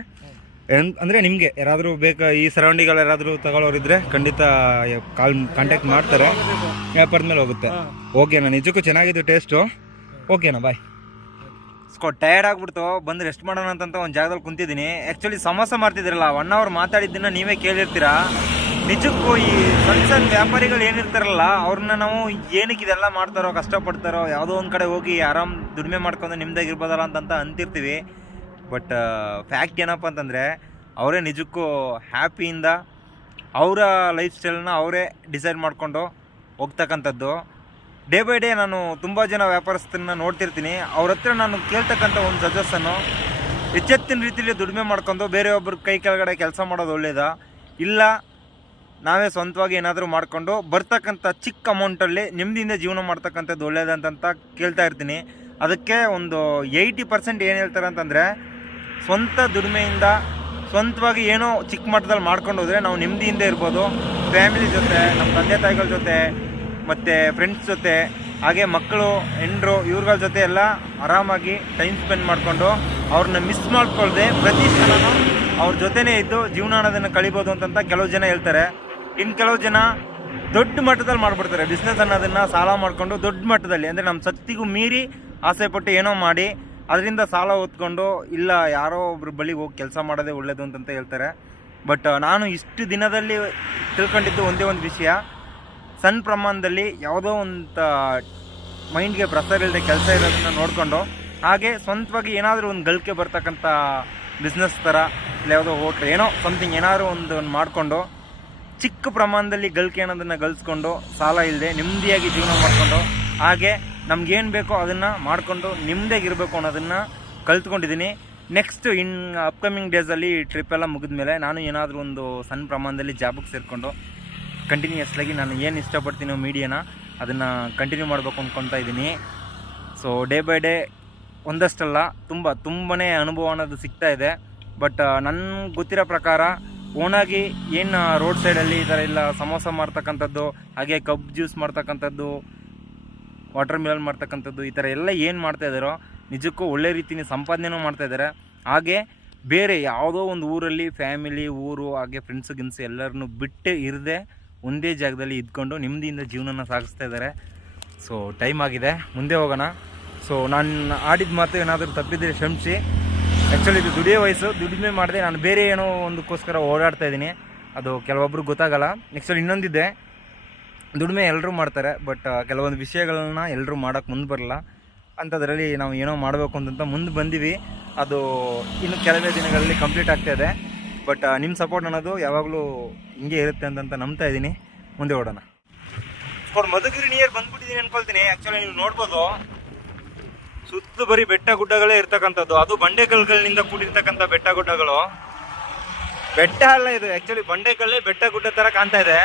ಏನ್ ಅಂದರೆ ನಿಮಗೆ ಯಾರಾದರೂ ಬೇಕಾ ಈ ಸರೌಂಡಿಂಗಲ್ಲಿ ಯಾರಾದರೂ ತಗೊಳ್ಳೋರಿದ್ರೆ ಖಂಡಿತ ಕಾಲ್ ಕಾಂಟ್ಯಾಕ್ಟ್ ಮಾಡ್ತಾರೆ. ವ್ಯಾಪಾರದ ಮೇಲೆ ಹೋಗುತ್ತೆ. ಓಕೆ ಓಕೆನಾ ನಿಜಕ್ಕೂ ಚೆನ್ನಾಗಿದ್ದು ಟೇಸ್ಟು ಓಕೆನಾ ಬಾಯ್ ಸ್ಕೋ ಟಯರ್ಡ್ ಆಗ್ಬಿಡ್ತು. ಬಂದು ರೆಸ್ಟ್ ಮಾಡೋಣ ಅಂತಂತ ಒಂದು ಜಾಗದಲ್ಲಿ ಕುಂತಿದ್ದೀನಿ. ಆ್ಯಕ್ಚುಲಿ ಸಮಸ್ಯೆ ಮಾಡ್ತಿದ್ದೀರಲ್ಲ ಒನ್ ಅವರ್ ಮಾತಾಡಿದ್ದನ್ನ ನೀವೇ ಕೇಳಿರ್ತೀರಾ? ನಿಜಕ್ಕೂ ಈ ಸಣ್ಣ ಸಣ್ಣ ವ್ಯಾಪಾರಿಗಳು ಏನಿರ್ತಾರಲ್ಲ, ಅವ್ರನ್ನ ನಾವು ಏನಕ್ಕೆ ಇದೆಲ್ಲ ಮಾಡ್ತಾರೋ, ಕಷ್ಟಪಡ್ತಾರೋ, ಯಾವುದೋ ಒಂದು ಕಡೆ ಹೋಗಿ ಆರಾಮ್ ದುಡಿಮೆ ಮಾಡ್ಕೊಂಡು ನಿಮ್ದಾಗಿರ್ಬೋದಲ್ಲ ಅಂತಂತ ಅಂತಿರ್ತೀವಿ. ಬಟ್ ಫ್ಯಾಕ್ಟ್ ಏನಪ್ಪ ಅಂತಂದರೆ, ಅವರೇ ನಿಜಕ್ಕೂ ಹ್ಯಾಪಿಯಿಂದ ಅವರ ಲೈಫ್ ಸ್ಟೈಲನ್ನ ಅವರೇ ಡಿಸೈಡ್ ಮಾಡಿಕೊಂಡು ಹೋಗ್ತಕ್ಕಂಥದ್ದು. ಡೇ ಬೈ ಡೇ ನಾನು ತುಂಬ ಜನ ವ್ಯಾಪಾರಸ್ಥರನ್ನ ನೋಡ್ತಿರ್ತೀನಿ. ಅವ್ರ ಹತ್ರ ನಾನು ಕೇಳ್ತಕ್ಕಂಥ ಒಂದು ಸಜೆಷನ್ನು, ಎಚ್ಚೆತ್ತಿನ ರೀತಿಯಲ್ಲಿ ದುಡಿಮೆ ಮಾಡ್ಕೊಂಡು ಬೇರೆಯೊಬ್ಬರ ಕೈ ಕೆಳಗಡೆ ಕೆಲಸ ಮಾಡೋದು ಒಳ್ಳೇದಾ? ಇಲ್ಲ ನಾವೇ ಸ್ವಂತವಾಗಿ ಏನಾದರೂ ಮಾಡಿಕೊಂಡು ಬರ್ತಕ್ಕಂಥ ಚಿಕ್ಕ ಅಮೌಂಟಲ್ಲಿ ನೆಮ್ಮದಿಯಿಂದ ಜೀವನ ಮಾಡ್ತಕ್ಕಂಥದ್ದು ಒಳ್ಳೆಯದಂತಂತ ಕೇಳ್ತಾ ಇರ್ತೀನಿ. ಅದಕ್ಕೆ ಒಂದು ಏಯ್ಟಿ ಪರ್ಸೆಂಟ್ ಏನು ಹೇಳ್ತಾರೆ ಅಂತಂದರೆ, ಸ್ವಂತ ದುಡಿಮೆಯಿಂದ ಸ್ವಂತವಾಗಿ ಏನೋ ಚಿಕ್ಕ ಮಟ್ಟದಲ್ಲಿ ಮಾಡ್ಕೊಂಡು ಹೋದರೆ ನಾವು ನೆಮ್ಮದಿಯಿಂದ ಇರ್ಬೋದು. ಫ್ಯಾಮಿಲಿ ಜೊತೆ, ನಮ್ಮ ತಂದೆ ತಾಯಿಗಳ ಜೊತೆ, ಮತ್ತು ಫ್ರೆಂಡ್ಸ್ ಜೊತೆ, ಹಾಗೆ ಮಕ್ಕಳು, ಹೆಂಡ್ರು, ಇವ್ರಗಳ ಜೊತೆ ಎಲ್ಲ ಆರಾಮಾಗಿ ಟೈಮ್ ಸ್ಪೆಂಡ್ ಮಾಡಿಕೊಂಡು ಅವ್ರನ್ನ ಮಿಸ್ ಮಾಡ್ಕೊಳ್ದೆ ಪ್ರತಿ ಕ್ಷಣನೂ ಅವ್ರ ಜೊತೆನೇ ಇದ್ದು ಜೀವನ ಅನ್ನೋದನ್ನು ಕಳಿಬೋದು ಅಂತಂತ ಕೆಲವು ಜನ ಹೇಳ್ತಾರೆ. ಇನ್ನು ಕೆಲವು ಜನ ದೊಡ್ಡ ಮಟ್ಟದಲ್ಲಿ ಮಾಡ್ಬಿಡ್ತಾರೆ. ಬಿಸ್ನೆಸ್ ಅನ್ನೋದನ್ನು ಸಾಲ ಮಾಡಿಕೊಂಡು ದೊಡ್ಡ ಮಟ್ಟದಲ್ಲಿ, ಅಂದರೆ ನಮ್ಮ ಶಕ್ತಿಗೂ ಮೀರಿ ಆಸೆ ಪಟ್ಟು ಏನೋ ಮಾಡಿ, ಅದರಿಂದ ಸಾಲ ಹೊತ್ಕೊಂಡು, ಇಲ್ಲ ಯಾರೋ ಒಬ್ರ ಬಳಿಗೆ ಹೋಗಿ ಕೆಲಸ ಮಾಡೋದೇ ಒಳ್ಳೇದು ಅಂತಂತ ಹೇಳ್ತಾರೆ. ಬಟ್ ನಾನು ಇಷ್ಟು ದಿನದಲ್ಲಿ ತಿಳ್ಕೊಂಡಿದ್ದು ಒಂದೇ ಒಂದು ವಿಷಯ. ಸಣ್ಣ ಪ್ರಮಾಣದಲ್ಲಿ ಯಾವುದೋ ಒಂದು ಮೈಂಡ್ಗೆ ಪ್ರೆಸರ್ ಇಲ್ಲದೆ ಕೆಲಸ ಇರೋದನ್ನ ನೋಡಿಕೊಂಡು, ಹಾಗೆ ಸ್ವಂತವಾಗಿ ಏನಾದರೂ ಒಂದು ಗಳಿಕೆ ಬರ್ತಕ್ಕಂಥ ಬಿಸ್ನೆಸ್ ಥರ ಇಲ್ಲ ಯಾವುದೋ ಹೋಟ್ಲ್ ಏನೋ ಸಮಥಿಂಗ್ ಏನಾದರೂ ಒಂದು ಮಾಡಿಕೊಂಡು ಚಿಕ್ಕ ಪ್ರಮಾಣದಲ್ಲಿ ಗಳಿಕೆ ಅನ್ನೋದನ್ನು ಗಳಿಸ್ಕೊಂಡು ಸಾಲ ಇಲ್ಲದೆ ನೆಮ್ಮದಿಯಾಗಿ ಜೀವನ ಮಾಡಿಕೊಂಡು, ಹಾಗೆ ನಮ್ಗೇನು ಬೇಕೋ ಅದನ್ನು ಮಾಡಿಕೊಂಡು ನೆಮ್ಮದಿಯಾಗಿರಬೇಕು ಅನ್ನೋದನ್ನು ಕಲ್ತ್ಕೊಂಡಿದ್ದೀನಿ ನೆಕ್ಸ್ಟ್ ಇನ್ ಅಪ್ಕಮಿಂಗ್ ಡೇಸಲ್ಲಿ ಟ್ರಿಪ್ ಎಲ್ಲ ಮುಗಿದ ಮೇಲೆ ನಾನು ಏನಾದರೂ ಒಂದು ಸಣ್ಣ ಪ್ರಮಾಣದಲ್ಲಿ ಜಾಬಿಗೆ ಸೇರಿಕೊಂಡು ಕಂಟಿನ್ಯೂಯಸ್ಲಾಗಿ ನಾನು ಏನು ಇಷ್ಟಪಡ್ತೀನೋ ಮೀಡಿಯಾನ ಅದನ್ನು ಕಂಟಿನ್ಯೂ ಮಾಡಬೇಕು ಅಂದ್ಕೊತಾ ಇದ್ದೀನಿ ಸೊ ಡೇ ಬೈ ಡೇ ಒಂದಷ್ಟಲ್ಲ, ತುಂಬ ತುಂಬನೇ ಅನುಭವ ಅನ್ನೋದು ಸಿಗ್ತಾ ಇದೆ. ಬಟ್ ನನ್ನ ಗೊತ್ತಿರೋ ಪ್ರಕಾರ ಓನಾಗಿ ಏನು ರೋಡ್ ಸೈಡಲ್ಲಿ ಈ ಥರ ಎಲ್ಲ ಸಮೋಸ ಮಾಡ್ತಕ್ಕಂಥದ್ದು ಹಾಗೆ ಕಬ್ ಜ್ಯೂಸ್ ಮಾಡ್ತಕ್ಕಂಥದ್ದು ವಾಟರ್ ಮಿಲನ್ ಮಾಡ್ತಕ್ಕಂಥದ್ದು ಈ ಥರ ಎಲ್ಲ ಏನು ಮಾಡ್ತಾ ಇದ್ದಾರೋ ನಿಜಕ್ಕೂ ಒಳ್ಳೆ ರೀತಿಯ ಸಂಪಾದನೆನೂ ಮಾಡ್ತಾ ಇದ್ದಾರೆ ಹಾಗೆ ಬೇರೆ ಯಾವುದೋ ಒಂದು ಊರಲ್ಲಿ ಫ್ಯಾಮಿಲಿ ಊರು, ಹಾಗೆ ಫ್ರೆಂಡ್ಸ್ ಗಿನ್ಸ್ ಎಲ್ಲರನ್ನು ಬಿಟ್ಟು ಇರದೆ ಒಂದೇ ಜಾಗದಲ್ಲಿ ಇದ್ಕೊಂಡು ನೆಮ್ಮದಿಯಿಂದ ಜೀವನನ ಸಾಗಿಸ್ತಾ ಇದ್ದಾರೆ ಸೊ ಟೈಮ್ ಆಗಿದೆ. ಮುಂದೆ ಹೋಗೋಣ. ಸೊ ನಾನು ಆಡಿದ ಮಾತು ಏನಾದರೂ ತಪ್ಪಿದ್ರೆ ಕ್ಷಮಿಸಿ. ಆ್ಯಕ್ಚುಲಿ ಇದು ದುಡಿಯೋ ವಯಸ್ಸು. ದುಡಿಮೆ ಮಾಡಿದೆ ನಾನು ಬೇರೆ ಏನೋ ಒಂದಕ್ಕೋಸ್ಕರ ಓಡಾಡ್ತಾ ಇದ್ದೀನಿ ಅದು ಕೆಲವೊಬ್ರಿಗೆ ಗೊತ್ತಾಗಲ್ಲ. ನೆಕ್ಸ್ಟಲ್ಲಿ ಇನ್ನೊಂದಿದೆ. ದುಡಿಮೆ ಎಲ್ಲರೂ ಮಾಡ್ತಾರೆ ಬಟ್ ಕೆಲವೊಂದು ವಿಷಯಗಳನ್ನ ಎಲ್ಲರೂ ಮಾಡೋಕ್ಕೆ ಮುಂದೆ ಬರಲ್ಲ. ಅಂಥದ್ರಲ್ಲಿ ನಾವು ಏನೋ ಮಾಡಬೇಕು ಅಂತಂತ ಮುಂದೆ ಬಂದೀವಿ. ಅದು ಇನ್ನು ಕೆಲವೇ ದಿನಗಳಲ್ಲಿ ಕಂಪ್ಲೀಟ್ ಆಗ್ತಾ ಇದೆ. ಬಟ್ ನಿಮ್ಮ ಸಪೋರ್ಟ್ ಅನ್ನೋದು ಯಾವಾಗಲೂ ಹಿಂಗೆ ಇರುತ್ತೆ ಅಂತಂತ ನಂಬ್ತಾ ಇದ್ದೀನಿ ಮುಂದೆ ಓಡೋಣ. ಮಧುಗಿರಿ ನಿಯರ್ ಬಂದ್ಬಿಟ್ಟಿದ್ದೀನಿ ಅನ್ಕೊಳ್ತೀನಿ. ಆ್ಯಕ್ಚುಲಿ ನೀವು ನೋಡ್ಬೋದು. ಸುತ್ತ ಬರೀ ಬೆಟ್ಟ ಗುಡ್ಡಗಳೇ ಇರ್ತಕ್ಕಂಥದ್ದು. ಅದು ಬಂಡೆಕಲ್ಗಳಿಂದ ಕೂಡಿರ್ತಕ್ಕಂಥ ಬೆಟ್ಟ ಗುಡ್ಡಗಳು. ಬೆಟ್ಟ ಅಲ್ಲ ಇದು. ಆ್ಯಕ್ಚುಲಿ ಬಂಡೆಕಲ್ಲೇ ಬೆಟ್ಟ ಗುಡ್ಡ ಥರ ಕಾಣ್ತಾ ಇದೆ.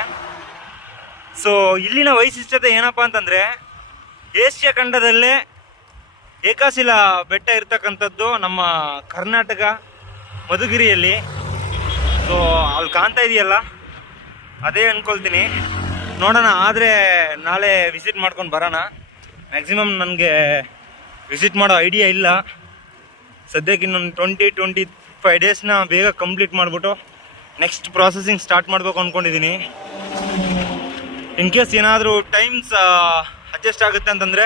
ಸೊ ಇಲ್ಲಿನ ವೈಶಿಷ್ಟ್ಯತೆ ಏನಪ್ಪಾ ಅಂತಂದರೆ, ಏಷ್ಯಾ ಖಂಡದಲ್ಲೇ ಏಕಾಶಿಲ ಬೆಟ್ಟ ಇರ್ತಕ್ಕಂಥದ್ದು ನಮ್ಮ ಕರ್ನಾಟಕ ಮಧುಗಿರಿಯಲ್ಲಿ. ಸೊ ಅಲ್ಲಿ ಕಾಣ್ತಾ ಇದೆಯಲ್ಲ? ಅದೇ ಅನ್ಕೊಳ್ತೀನಿ. ನೋಡೋಣ, ಆದರೆ ನಾಳೆ ವಿಸಿಟ್ ಮಾಡ್ಕೊಂಡು ಬರೋಣ. ಮ್ಯಾಕ್ಸಿಮಮ್ ನನಗೆ ವಿಸಿಟ್ ಮಾಡೋ ಐಡಿಯಾ ಇಲ್ಲ. ಸದ್ಯಕ್ಕೆ ಇನ್ನೊಂದು ಟ್ವೆಂಟಿ ಟ್ವೆಂಟಿ ಫೈವ್ ಡೇಸ್ನ ಬೇಗ ಕಂಪ್ಲೀಟ್ ಮಾಡಿಬಿಟ್ಟು ನೆಕ್ಸ್ಟ್ ಪ್ರಾಸೆಸಿಂಗ್ ಸ್ಟಾರ್ಟ್ ಮಾಡಬೇಕು ಅಂದ್ಕೊಂಡಿದ್ದೀನಿ ಇನ್ ಕೇಸ್ ಏನಾದರೂ ಟೈಮ್ಸ್ ಅಡ್ಜಸ್ಟ್ ಆಗುತ್ತೆ ಅಂತಂದರೆ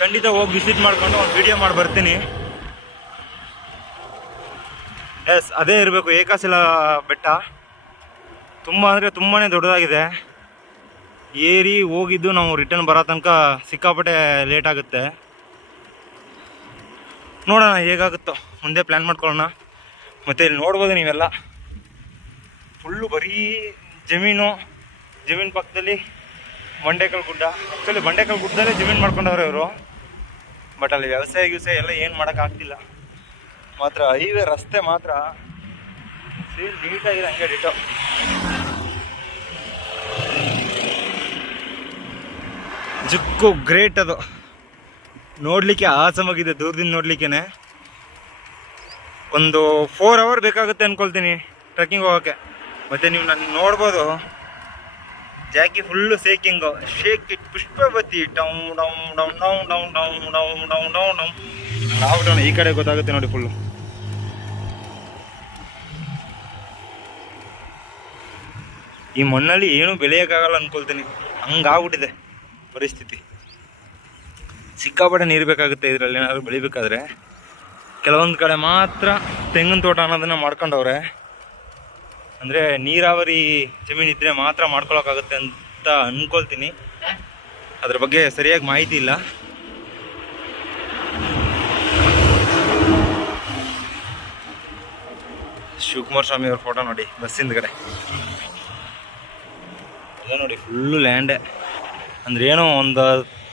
ಖಂಡಿತ ಹೋಗಿ ವಿಸಿಟ್ ಮಾಡಿಕೊಂಡು ಒಂದು ವಿಡಿಯೋ ಮಾಡಿ ಬರ್ತೀನಿ. ಎಸ್ ಅದೇ ಇರಬೇಕು, ಏಕಾಶಿಲ ಬೆಟ್ಟ. ತುಂಬ ಅಂದರೆ ತುಂಬಾ ದೊಡ್ಡದಾಗಿದೆ. ಏರಿ ಹೋಗಿದ್ದು ನಾವು ರಿಟರ್ನ್ ಬರೋ ತನಕ ಸಿಕ್ಕಾಪಟ್ಟೆ ಲೇಟ್ ಆಗುತ್ತೆ. ನೋಡೋಣ ಹೇಗಾಗುತ್ತೋ. ಮುಂದೆ ಪ್ಲ್ಯಾನ್ ಮಾಡ್ಕೊಳ್ಳೋಣ. ಮತ್ತು ಇಲ್ಲಿ ನೋಡ್ಬೋದು ನೀವೆಲ್ಲ. ಫುಲ್ಲು ಬರೀ ಜಮೀನು ಜಮೀನು ಪಕ್ಕದಲ್ಲಿ ಬಂಡೆಕಲ್ ಗುಡ್ಡ. ಆ್ಯಕ್ಚುಲಿ ಬಂಡೆಕಲ್ ಗುಡ್ಡದಲ್ಲೇ ಜಮೀನು ಮಾಡ್ಕೊಂಡವ್ರೆ ಇವರು. ಬಟ್ ಅಲ್ಲಿ ವ್ಯವಸಾಯ ಗಿವಸಾಯ ಎಲ್ಲ ಏನು ಮಾಡೋಕ್ಕಾಗ್ತಿಲ್ಲ ಮಾತ್ರ ಹೈವೇ ರಸ್ತೆ ಮಾತ್ರ ಸೀಲ್ ನೀಟಾಗಿದೆ ಹಂಗೆ ಡಿಟೋ ಜುಕ್ಕು ಗ್ರೇಟ್ ಅದು. ನೋಡಲಿಕ್ಕೆ ಆಸಮಾಗಿದೆ, ದೂರದಿಂದ ನೋಡ್ಲಿಕ್ಕೇನೆ. ಒಂದು ಫೋರ್ ಅವರ್ ಬೇಕಾಗುತ್ತೆ ಅನ್ಕೊಳ್ತೀನಿ ಟ್ರೆಕ್ಕಿಂಗ್ ಹೋಗೋಕ್ಕೆ. ಮತ್ತು ನೀವು ನಾನು ನೋಡ್ಬೋದು. Jackie full shaking shake it Pushpavati down down down down down down down down down down ನಾವು ಈ ಕಡೆ ಗೊತ್ತಾಗುತ್ತೆ ನೋಡಿ ಫುಲ್ಲು ಈ ಮಣ್ಣಲ್ಲಿ ಏನೂ ಬೆಳೆಯೋಕ್ಕಾಗಲ್ಲ ಅನ್ಕೊಳ್ತೀನಿ. ಹಂಗಾಗ್ಬಿಟ್ಟಿದೆ ಪರಿಸ್ಥಿತಿ. ಸಿಕ್ಕಾಪಟ್ಟೆ ನೀರು ಬೇಕಾಗುತ್ತೆ ಇದರಲ್ಲಿ, ಏನಾದರೂ ಬೆಳಿಬೇಕಾದ್ರೆ. ಕೆಲವೊಂದು ಕಡೆ ಮಾತ್ರ ತೆಂಗಿನ ತೋಟ ಅನ್ನೋದನ್ನ ಮಾಡ್ಕೊಂಡವ್ರೆ. ಅಂದರೆ ನೀರಾವರಿ ಜಮೀನು ಇದ್ದರೆ ಮಾತ್ರ ಮಾಡ್ಕೊಳಕ್ಕಾಗುತ್ತೆ ಅಂತ ಅನ್ಕೊಳ್ತೀನಿ. ಅದ್ರ ಬಗ್ಗೆ ಸರಿಯಾಗಿ ಮಾಹಿತಿ ಇಲ್ಲ. ಶಿವಕುಮಾರ್ ಸ್ವಾಮಿ ಅವ್ರ ಫೋಟೋ ನೋಡಿ ಬಸ್ಸಿಂದ ಕಡೆ ಎಲ್ಲ ನೋಡಿ ಫುಲ್ಲು ಲ್ಯಾಂಡೇ ಅಂದ್ರೆ ಏನೋ ಒಂದು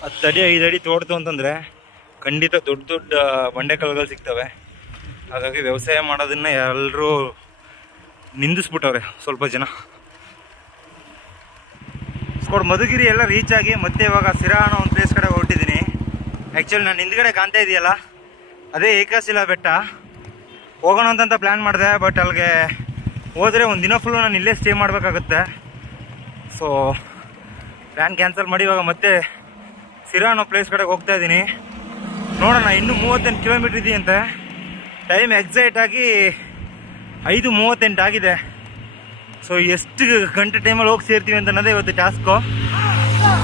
ಹತ್ತು ಅಡಿ, ಐದು ಅಡಿ ತೋಡ್ತು ಅಂತಂದರೆ ಖಂಡಿತ ದೊಡ್ಡ ದೊಡ್ಡ ಬಂಡೆಕಲ್ಲುಗಳು ಸಿಗ್ತವೆ. ಹಾಗಾಗಿ ವ್ಯವಸಾಯ ಮಾಡೋದನ್ನ ಎಲ್ಲರೂ ನಿಂದಿಸ್ಬಿಟ್ಟವ್ರೆ ಸ್ವಲ್ಪ ಜನ. ಸ್ಕೋಡ್ ಮಧುಗಿರಿ ಎಲ್ಲ ರೀಚ್ ಆಗಿ ಮತ್ತೆ ಇವಾಗ ಸಿರಾ ಅನ್ನೋ ಒಂದು ಪ್ಲೇಸ್ ಕಡೆ ಹೊರಟಿದ್ದೀನಿ. ಆ್ಯಕ್ಚುಲಿ ನಾನು ಹಿಂದ್ಗಡೆ ಕಾಣ್ತಾ ಇದೆಯಲ್ಲ? ಅದೇ ಏಕಶಿಲಾ ಬೆಟ್ಟ. ಹೋಗೋಣ ಅಂತಂತ ಪ್ಲ್ಯಾನ್ ಮಾಡಿದೆ ಬಟ್ ಅಲ್ಲಿಗೆ ಹೋದರೆ ಒಂದು ದಿನ ಫುಲ್ಲು ನಾನು ಇಲ್ಲೇ ಸ್ಟೇ ಮಾಡಬೇಕಾಗುತ್ತೆ. ಸೊ ಪ್ಲ್ಯಾನ್ ಕ್ಯಾನ್ಸಲ್ ಮಾಡಿ ಇವಾಗ ಮತ್ತೆ ಸಿರಾ ಅನ್ನೋ ಪ್ಲೇಸ್ ಕಡೆಗೆ ಹೋಗ್ತಾ ಇದ್ದೀನಿ. ನೋಡೋಣ, ಇನ್ನೂ ಮೂವತ್ತೆಂಟು ಕಿಲೋಮೀಟ್ರ್ ಇದೆಯಂತೆ. ಟೈಮ್ ಎಕ್ಸಾಕ್ಟ್ ಆಗಿ ಐದು ಮೂವತ್ತೆಂಟು ಆಗಿದೆ. ಸೊ ಎಷ್ಟು ಗಂಟೆ ಟೈಮಲ್ಲಿ ಹೋಗಿ ಸೇರ್ತೀವಿ ಅಂತ ಅನ್ನೋದೇ ಇವತ್ತು ಟಾಸ್ಕು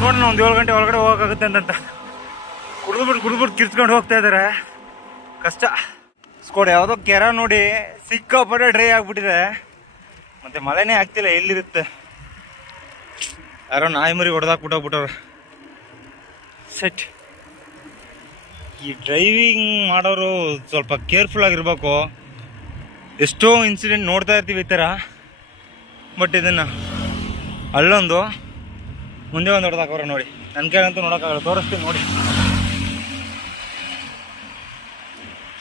ನೋಡೋಣ, ಒಂದು ಏಳು ಗಂಟೆ ಒಳಗಡೆ ಹೋಗೋಕ್ಕಾಗುತ್ತೆ ಅಂತಂತ. ಕುಡಿದ್ಬಿಟ್ಟು ಕುಡಿದ್ಬಿಟ್ಟು ಕಿರ್ಚ್ಕೊಂಡು ಹೋಗ್ತಾ ಇದ್ದಾರೆ. ಕಷ್ಟ. ಸ್ಕೋಡ್ ಯಾವುದೋ ಕೆರ ನೋಡಿ ಸಿಕ್ಕಾಪಟ್ಟೆ ಡ್ರೈ ಆಗಿಬಿಟ್ಟಿದೆ. ಮತ್ತು ಮಳೆನೇ ಆಗ್ತಿಲ್ಲ, ಎಲ್ಲಿರುತ್ತೆ? ಯಾರೋ ನಾಯಿ ಮರಿ ಹೊಡೆದಾಕ್ಬಿಟ್ಟೋಗ್ಬಿಟ್ಟವ್ರೆ ಸೆಟ್. ಈ ಡ್ರೈವಿಂಗ್ ಮಾಡೋರು ಸ್ವಲ್ಪ ಕೇರ್ಫುಲ್ ಆಗಿರ್ಬೇಕು. ಎಷ್ಟೋ ಇನ್ಸಿಡೆಂಟ್ ನೋಡ್ತಾ ಇರ್ತೀವಿ ಈ ಥರ. ಬಟ್ ಇದನ್ನು ಅಲ್ಲೊಂದು, ಮುಂದೆ ಒಂದು ಹೊಡೆದಾಕವ್ರೆ ನೋಡಿ. ನನ್ನ ಕೈಗಂತೂ ನೋಡೋಕ್ಕಾಗಲ್ಲ. ತೋರಿಸ್ತೀನಿ ನೋಡಿ.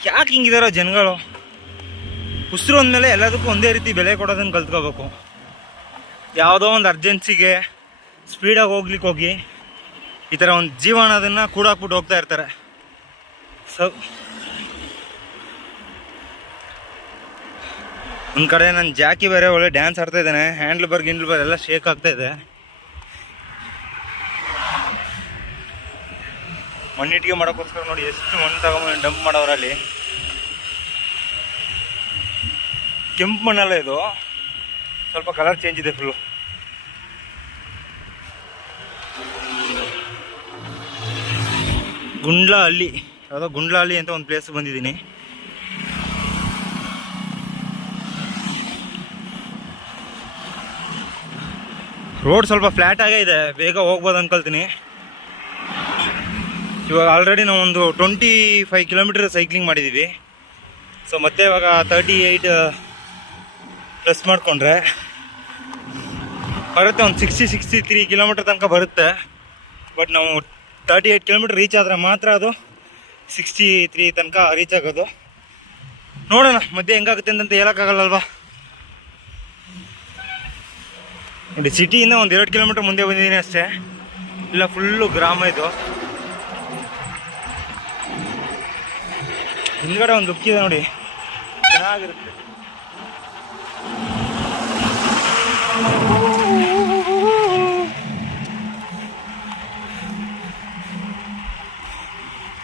ಯಾಕೆ ಹಿಂಗಿದಾರೋ ಜನಗಳು? ಉಸಿರು ಅಂದಮೇಲೆ ಎಲ್ಲದಕ್ಕೂ ಒಂದೇ ರೀತಿ ಬೆಲೆ ಕೊಡೋದನ್ನು ಕಲ್ತ್ಕೋಬೇಕು. ಯಾವುದೋ ಒಂದು ಅರ್ಜೆನ್ಸಿಗೆ ಸ್ಪೀಡಾಗಿ ಹೋಗ್ಲಿಕ್ಕೆ ಹೋಗಿ. ಈ ಥರ ಒಂದು ಜೀವನ ಅದನ್ನು ಕೂಡಾಕ್ಬಿಟ್ಟು ಹೋಗ್ತಾ ಇರ್ತಾರೆ. ಸೊ ಒಂದು ಕಡೆ ನನ್ನ ಜಾಕಿ ಬೇರೆ ಒಳ್ಳೆ ಡ್ಯಾನ್ಸ್ ಆಡ್ತಾ ಇದ್ದಾನೆ ಹ್ಯಾಂಡ್ಲ್ ಬರ್ ಗಿಂಡ್ಲ್ ಬರ್ ಎಲ್ಲ ಶೇಕ್ ಆಗ್ತಾ ಇದೆ. ಮಣ್ಣಿಟ್ಟಿಗೆ ಮಾಡೋಕ್ಕೋಸ್ಕರ ನೋಡಿ ಎಷ್ಟು ಮಣ್ಣು ತಗೊಂಡು ಡಂಪ್ ಮಾಡೋರಲ್ಲಿ ಕೆಂಪು ಮಣ್ಣಲ್ಲ ಇದು. ಸ್ವಲ್ಪ ಕಲರ್ ಚೇಂಜ್ ಇದೆ ಫುಲ್ಲು ಗುಂಡ್ಲ ಹಳ್ಳಿ ಯಾವುದೋ ಗುಂಡ್ಲಾ ಹಳ್ಳಿ ಅಂತ ಒಂದು ಪ್ಲೇಸ್ ಬಂದಿದ್ದೀನಿ. ರೋಡ್ ಸ್ವಲ್ಪ ಫ್ಲ್ಯಾಟ್ ಆಗೇ ಇದೆ. ಬೇಗ ಹೋಗ್ಬೋದು ಅನ್ಕೊಳ್ತೀನಿ. ಇವಾಗ ಆಲ್ರೆಡಿ ನಾವು ಒಂದು ಟ್ವೆಂಟಿ ಫೈವ್ ಕಿಲೋಮೀಟರ್ ಸೈಕ್ಲಿಂಗ್ ಮಾಡಿದ್ದೀವಿ ಸೊ ಮತ್ತೆ ಇವಾಗ ತರ್ಟಿ ಏಯ್ಟ್ ಪ್ಲಸ್ ಮಾಡಿಕೊಂಡ್ರೆ. ಬರುತ್ತೆ ಒಂದು ಸಿಕ್ಸ್ಟಿ ಸಿಕ್ಸ್ಟಿ ತ್ರೀ ಕಿಲೋಮೀಟರ್ ತನಕ ಬರುತ್ತೆ. ಬಟ್ ನಾವು ತರ್ಟಿ ಏಯ್ಟ್ ಕಿಲೋಮೀಟರ್ ರೀಚ್ ಆದರೆ ಮಾತ್ರ ಅದು ಸಿಕ್ಸ್ಟಿ ತ್ರೀ ತನಕ ರೀಚ್ ಆಗೋದು. ನೋಡೋಣ, ಮಧ್ಯೆ ಹೆಂಗಾಗುತ್ತೆ ಅಂತ ಹೇಳೋಕ್ಕಾಗಲ್ಲಲ್ವಾ? ಇಲ್ಲಿ ಸಿಟಿಯಿಂದ ಒಂದು ಎರಡು ಕಿಲೋಮೀಟರ್ ಮುಂದೆ ಬಂದಿದ್ದೀನಿ ಅಷ್ಟೇ. ಇಲ್ಲ ಫುಲ್ಲು ಗ್ರಾಮ ಇದು. ಹಿಂದ್ಗಡೆ ಒಂದು ಉಕ್ಕಿದೆ ನೋಡಿ. ಚೆನ್ನಾಗಿರುತ್ತೆ.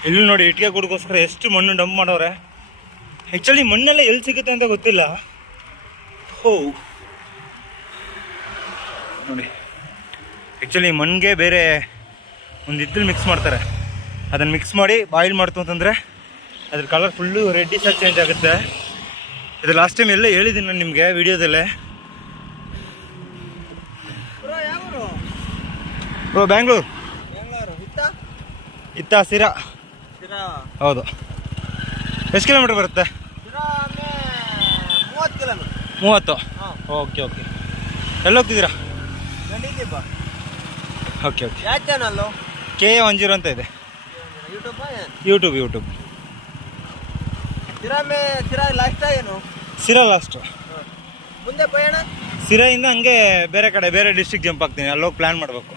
ಇಲ್ಲಿ ನೋಡಿ ಇಟ್ಟಿಗೆ ಗುಡ್ಗೋಸ್ಕರ ಎಷ್ಟು ಮಣ್ಣು ಡಂಪ್ ಮಾಡವ್ರೆ ಆ್ಯಕ್ಚುಲಿ ಮಣ್ಣೆಲ್ಲ ಎಲ್ಲಿ ಸಿಗುತ್ತೆ ಅಂತ ಗೊತ್ತಿಲ್ಲ. ಹೋ. ನೋಡಿ. ಆ್ಯಕ್ಚುಲಿ ಮಣ್ಣಿಗೆ ಬೇರೆ ಒಂದು ಇದ್ದಲ್ಲಿ ಮಿಕ್ಸ್ ಮಾಡ್ತಾರೆ. ಅದನ್ನು ಮಿಕ್ಸ್ ಮಾಡಿ ಬಾಯ್ಲ್ ಮಾಡ್ತು ಅಂತಂದರೆ ಅದ್ರ ಕಲರ್ ಫುಲ್ಲು ರೆಡ್ಡಿಸಾಗಿ ಚೇಂಜ್ ಆಗುತ್ತೆ. ಇದು ಲಾಸ್ಟ್ ಟೈಮ್ ಎಲ್ಲ ಹೇಳಿದ್ದೀನಿ ನಾನು ನಿಮಗೆ ವಿಡಿಯೋದಲ್ಲೇ. Bro oh Bangalore. ಇತ್ತ? ಸಿರಾ ಹೌದು. ಎಷ್ಟು ಕಿಲೋಮೀಟ್ರ್ ಬರುತ್ತೆ? ಸಿರಾ ಮೂವತ್ತು ಓಕೆ ಓಕೆ. ಎಲ್ಲಿ ಹೋಗ್ತಿದ್ದೀರಾ okay okay. K A one zero ಅಂತ ಇದೆ. YouTube YouTube YouTube Sira Sira last ಏನು? ಸಿರಾ ಲಾಸ್ಟು ಹಾಂ. ಮುಂದೆ ಪಯಣ ಸಿರಾಯಿಂದ ಹಂಗೆ ಬೇರೆ ಕಡೆ ಬೇರೆ ಡಿಸ್ಟ್ರಿಕ್ಟ್ ಜಂಪ್ ಆಗ್ತೀನಿ. ಅಲ್ಲೋಗಿ ಪ್ಲ್ಯಾನ್ ಮಾಡಬೇಕು.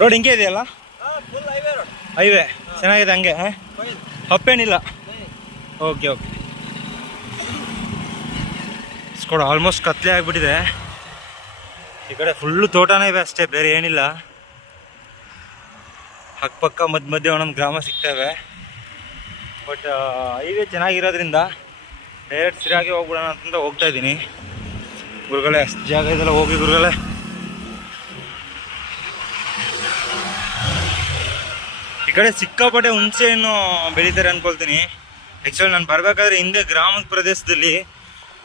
ರೋಡ್ ಹಿಂಗೆ ಇದೆಯಲ್ಲ? ಹೈವೇ ಚೆನ್ನಾಗಿದೆ ಹಂಗೆ ಹಪ್ಪೇನಿಲ್ಲ? Okay okay. ಕೊಡ ಆಲ್ಮೋಸ್ಟ್ ಕತ್ಲೆ ಆಗಿಬಿಟ್ಟಿದೆ. ಈ ಕಡೆ ಫುಲ್ಲು ತೋಟನೇ ಇವೆ ಅಷ್ಟೇ ಬೇರೆ ಏನಿಲ್ಲ. ಅಕ್ಕಪಕ್ಕ ಮಧ್ಯ ಮಧ್ಯೆ ಒಂದೊಂದು ಗ್ರಾಮ ಸಿಗ್ತವೆ ಬಟ್ ಹೈವೇ ಚೆನ್ನಾಗಿರೋದ್ರಿಂದ ಡೈರೆಕ್ಟ್ ಸಿರಾಗಿ ಹೋಗ್ಬಿಡೋಣ ಅಂತಂದ ಹೋಗ್ತಾ ಇದ್ದೀನಿ. ಗುರುಗಳೇ ಅಷ್ಟು ಜಾಗ ಇದೆಲ್ಲ ಹೋಗಿ ಗುರುಗಳೇ. ಈ ಕಡೆ ಸಿಕ್ಕಾಪಟ್ಟೆ ಹುಣಸೆ ಹಣ್ಣು ಬೆಳೀತಾರೆ ಅನ್ಕೊಳ್ತೀನಿ. ಆ್ಯಕ್ಚುಲಿ ನಾನು ಬರಬೇಕಾದ್ರೆ ಹಿಂದೆ ಗ್ರಾಮದ ಪ್ರದೇಶದಲ್ಲಿ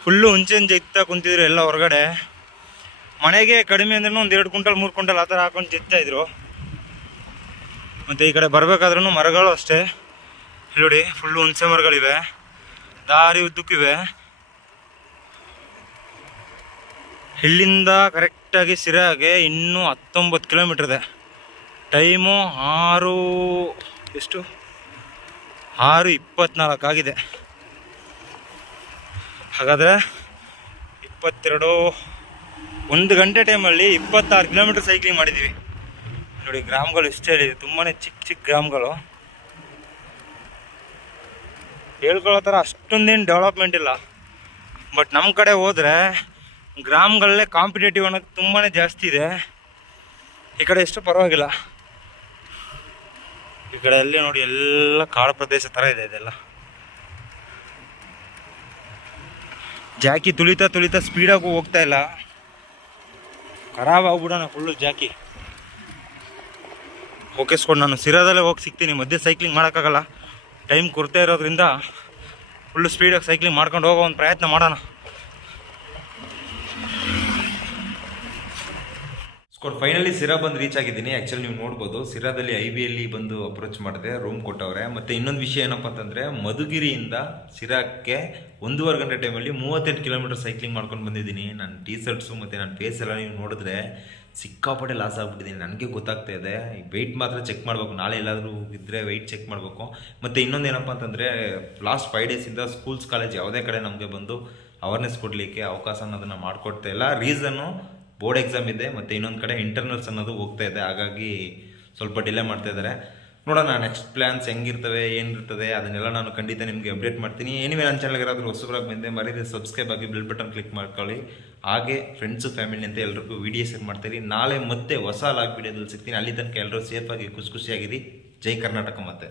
ಫುಲ್ಲು ಹುಣಸೆ ಜಗ್ತಾ ಕುಂತಿದ್ರು ಎಲ್ಲ ಹೊರಗಡೆ. ಮನೆಗೆ ಕಡಿಮೆ ಅಂದ್ರೆ ಒಂದು ಎರಡು ಕ್ವಿಂಟಲ್, ಮೂರು ಕ್ವಿಂಟಲ್ ಆ ಥರ ಹಾಕೊಂಡು ಇದ್ರು. ಮತ್ತು ಈ ಕಡೆ ಬರಬೇಕಾದ್ರೂ ಮರಗಳು ಅಷ್ಟೇ. ನೋಡಿ ಫುಲ್ಲು ಹುಣಸೆ ಮರಗಳಿವೆ. ದಾರಿ ಉದ್ದಕ್ಕಿವೆ. ಇಲ್ಲಿಂದ ಕರೆಕ್ಟಾಗಿ ಸಿರಾಗೆ ಇನ್ನೂ ಹತ್ತೊಂಬತ್ತು ಕಿಲೋಮೀಟ್ರ್ ಇದೆ. ಟೈಮು ಆರು ಎಷ್ಟು? ಆರು ಇಪ್ಪತ್ನಾಲ್ಕು ಆಗಿದೆ. ಹಾಗಾದರೆ ಇಪ್ಪತ್ತೆರಡು, ಒಂದು ಗಂಟೆ ಟೈಮಲ್ಲಿ ಇಪ್ಪತ್ತಾರು ಕಿಲೋಮೀಟ್ರ್ ಸೈಕ್ಲಿಂಗ್ ಮಾಡಿದ್ದೀವಿ. ನೋಡಿ, ಗ್ರಾಮಗಳು ಇಷ್ಟೇ ಇದೆ ತುಂಬಾ ಚಿಕ್ಕ ಚಿಕ್ಕ ಗ್ರಾಮಗಳು. ಹೇಳ್ಕೊಳ್ಳೋ ಥರ ಅಷ್ಟೊಂದೇನು ಡೆವಲಪ್ಮೆಂಟ್ ಇಲ್ಲ. ಬಟ್ ನಮ್ಮ ಕಡೆ ಹೋದರೆ ಗ್ರಾಮಗಳಲ್ಲೇ ಕಾಂಪಿಟೇಟಿವ್ ಅನ್ನೋದು ತುಂಬಾ ಜಾಸ್ತಿ ಇದೆ. ಈ ಕಡೆ ಎಷ್ಟು ಪರವಾಗಿಲ್ಲ. ಈ ಕಡೆ ಅಲ್ಲಿ ನೋಡಿ ಎಲ್ಲ ಕಾಡು ಪ್ರದೇಶ ಥರ ಇದೆ ಇದೆಲ್ಲ. ಜಾಕಿ ತುಳಿತಾ ತುಳಿತಾ ಸ್ಪೀಡಾಗೂ ಹೋಗ್ತಾ ಇಲ್ಲ. ಖರಾಬ್ ಆಗ್ಬಿಡೋಣ ಫುಲ್ಲು ಜಾಕಿ. ಹೋಗಿಸ್ಕೊಂಡು ನಾನು ಸಿರಾದಲ್ಲೇ ಹೋಗಿ ಸಿಗ್ತೀನಿ, ಮಧ್ಯೆ ಸೈಕ್ಲಿಂಗ್ ಮಾಡೋಕ್ಕಾಗಲ್ಲ. ಟೈಮ್ ಕೊರತೆ ಇರೋದ್ರಿಂದ ಫುಲ್ಲು ಸ್ಪೀಡಾಗಿ ಸೈಕ್ಲಿಂಗ್ ಮಾಡ್ಕೊಂಡು ಹೋಗೋ ಒಂದು ಪ್ರಯತ್ನ ಮಾಡೋಣ. ಸ್ಕೋರ್ ಫೈನಲಿ ಸಿರಾ ಬಂದು ರೀಚ್ ಆಗಿದ್ದೀನಿ. ಆ್ಯಕ್ಚುಲಿ ನೀವು ನೋಡ್ಬೋದು ಸಿರಾದಲ್ಲಿ ಐ ಬಿಯಲ್ಲಿ ಬಂದು ಅಪ್ರೋಚ್ ಮಾಡಿದೆ ರೂಮ್ ಕೊಟ್ಟವ್ರೆ. ಮತ್ತು ಇನ್ನೊಂದು ವಿಷಯ ಏನಪ್ಪ ಅಂತಂದರೆ ಮಧುಗಿರಿಯಿಂದ ಸಿರಾಕ್ಕೆ ಒಂದೂವರೆ ಗಂಟೆ ಟೈಮಲ್ಲಿ ಮೂವತ್ತೆಂಟು ಕಿಲೋಮೀಟರ್ ಸೈಕ್ಲಿಂಗ್ ಮಾಡ್ಕೊಂಡು ಬಂದಿದ್ದೀನಿ. ನನ್ನ ಟೀ ಶರ್ಟ್ಸು ಮತ್ತು ನನ್ನ ಫೇಸ್ ಎಲ್ಲ ನೀವು ನೋಡಿದ್ರೆ ಸಿಕ್ಕಾಪಟ್ಟೆ ಲಾಸ್ ಆಗ್ಬಿಟ್ಟಿದ್ದೀನಿ. ನನಗೆ ಗೊತ್ತಾಗ್ತಾ ಇದೆ. ವೆಯ್ಟ್ ಮಾತ್ರ ಚೆಕ್ ಮಾಡಬೇಕು. ನಾಳೆ ಎಲ್ಲಾದರೂ ಇದ್ದರೆ ವೆಯ್ಟ್ ಚೆಕ್ ಮಾಡಬೇಕು. ಮತ್ತು ಇನ್ನೊಂದು ಏನಪ್ಪ ಅಂತಂದರೆ ಲಾಸ್ಟ್ ಫೈವ್ ಡೇಸಿಂದ ಸ್ಕೂಲ್ಸ್ ಕಾಲೇಜ್ ಯಾವುದೇ ಕಡೆ ನಮಗೆ ಬಂದು ಅವೇರ್ನೆಸ್ ಕೊಡಲಿಕ್ಕೆ ಅವಕಾಶ ಅನ್ನೋದನ್ನು ಮಾಡಿಕೊಡ್ತಾ ಇಲ್ಲ. ರೀಸನ್ನು ಬೋರ್ಡ್ ಎಕ್ಸಾಮ್ ಇದೆ, ಮತ್ತು ಇನ್ನೊಂದು ಕಡೆ ಇಂಟರ್ನಲ್ಸ್ ಅನ್ನೋದು ಹೋಗ್ತಾ ಇದೆ. ಹಾಗಾಗಿ ಸ್ವಲ್ಪ ಡಿಲೇ ಮಾಡ್ತಾ ಇದ್ದಾರೆ ನೋಡೋಣ ನೆಕ್ಸ್ಟ್ ಪ್ಲ್ಯಾನ್ಸ್ ಹೆಂಗಿರ್ತವೆ, ಏನಿರ್ತದೆ, ಅದನ್ನೆಲ್ಲ ನಾನು ಖಂಡಿತ ನಿಮಗೆ ಅಪ್ಡೇಟ್ ಮಾಡ್ತೀನಿ. ಏನಿವೆ ನನ್ನ ಚಾನಲ್ಗೆ ಯಾರಾದರೂ ಹೊಸಬ್ರಾಗಿ ಬಂದೆ ಮರೀದೆ ಸಬ್ಸ್ಕ್ರೈಬ್ ಆಗಿ ಬೆಲ್ ಬಟನ್ ಕ್ಲಿಕ್ ಮಾಡ್ಕೊಳ್ಳಿ. ಹಾಗೆ ಫ್ರೆಂಡ್ಸು ಫ್ಯಾಮಿಲಿ ಅಂತ ಎಲ್ರಿಗೂ ವಿಡಿಯೋ ಶೇರ್ ಮಾಡ್ತೀರಿ ನಾಳೆ ಮತ್ತೆ ಹೊಸ ಲಾಗ್ ವಿಡಿಯೋದಲ್ಲಿ ಸಿಗ್ತೀನಿ. ಅಲ್ಲಿ ತನಕ ಎಲ್ಲರೂ ಸೇಫಾಗಿ ಖುಷಿ ಖುಷಿಯಾಗಿರಿ. ಜೈ ಕರ್ನಾಟಕ ಮತ್ತೆ